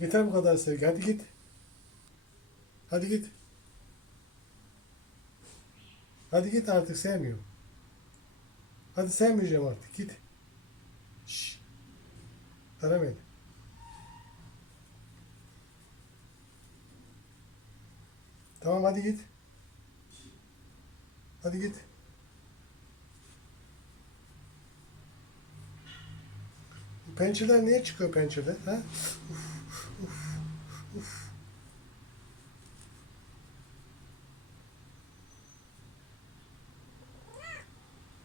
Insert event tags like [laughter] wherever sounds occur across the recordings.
Yeter bu kadar sevgi. Hadi git. Hadi git. Hadi git artık sevmiyorum. Hadi sevmeyeceğim artık. Git. Şşş. Ara beni. Tamam hadi git. Hadi git. Bu pençeler niye çıkıyor pençeler? Ha?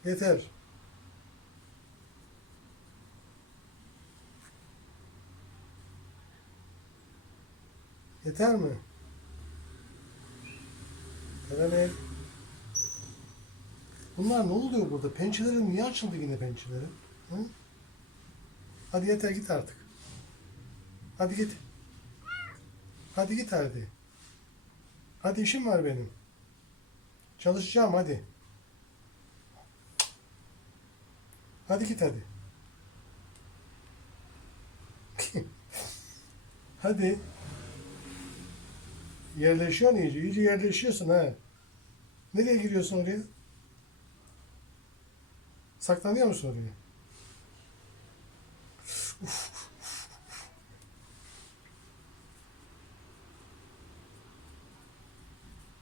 Yeter. Yeter mi? Karamel. Bunlar ne oluyor burada? Pençelerin niye açıldı yine pençeleri? Hı? Hadi yeter git artık. Hadi git. Hadi git hadi. Hadi işim var benim. Çalışacağım hadi. Hadi git hadi. hadi. Yerleşiyorsun iyice. İyice yerleşiyorsun ha. Nereye giriyorsun oraya? Saklanıyor musun oraya?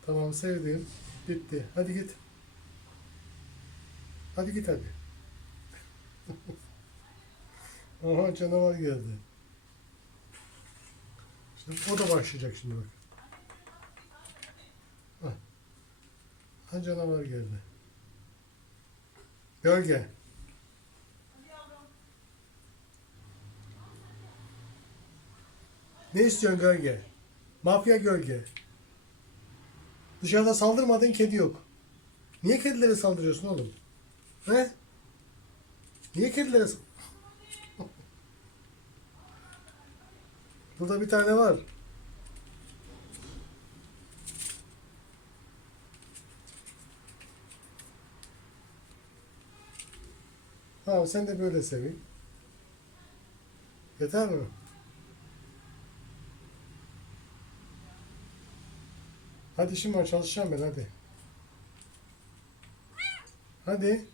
Tamam sevdim. Bitti. Hadi git. Hadi git hadi. Aha canavar geldi. Şimdi o da başlayacak şimdi bak. Ha canavar geldi. Gölge. Ne istiyorsun gölge? Mafya gölge. Dışarıda saldırmadığın kedi yok. Niye kedilere saldırıyorsun oğlum? He? Niye kedilere sal- Burada bir tane var. Tamam sen de böyle sevin. Yeter mi? Hadi işim var çalışacağım ben hadi. Hadi.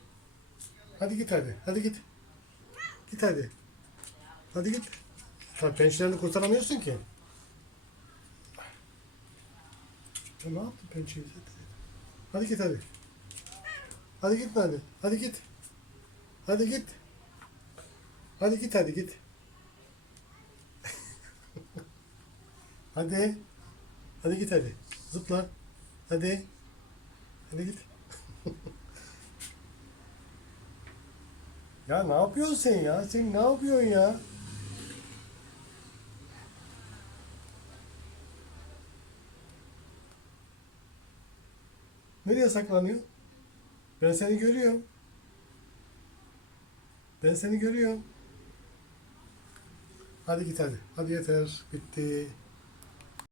Hadi git hadi. Hadi git. Git hadi. Hadi git. Tabii pençelerini kurtaramıyorsun ki. Ya ne yaptın pençeyi? Hadi git hadi. Hadi git hadi. Hadi git. Hadi git. Hadi git hadi git. [laughs] hadi. Hadi git hadi. Zıpla. Hadi. Hadi git. Ya ne yapıyorsun sen ya? Sen ne yapıyorsun ya? Nereye saklanıyor? Ben seni görüyorum. Ben seni görüyorum. Hadi git hadi. Hadi yeter. Bitti.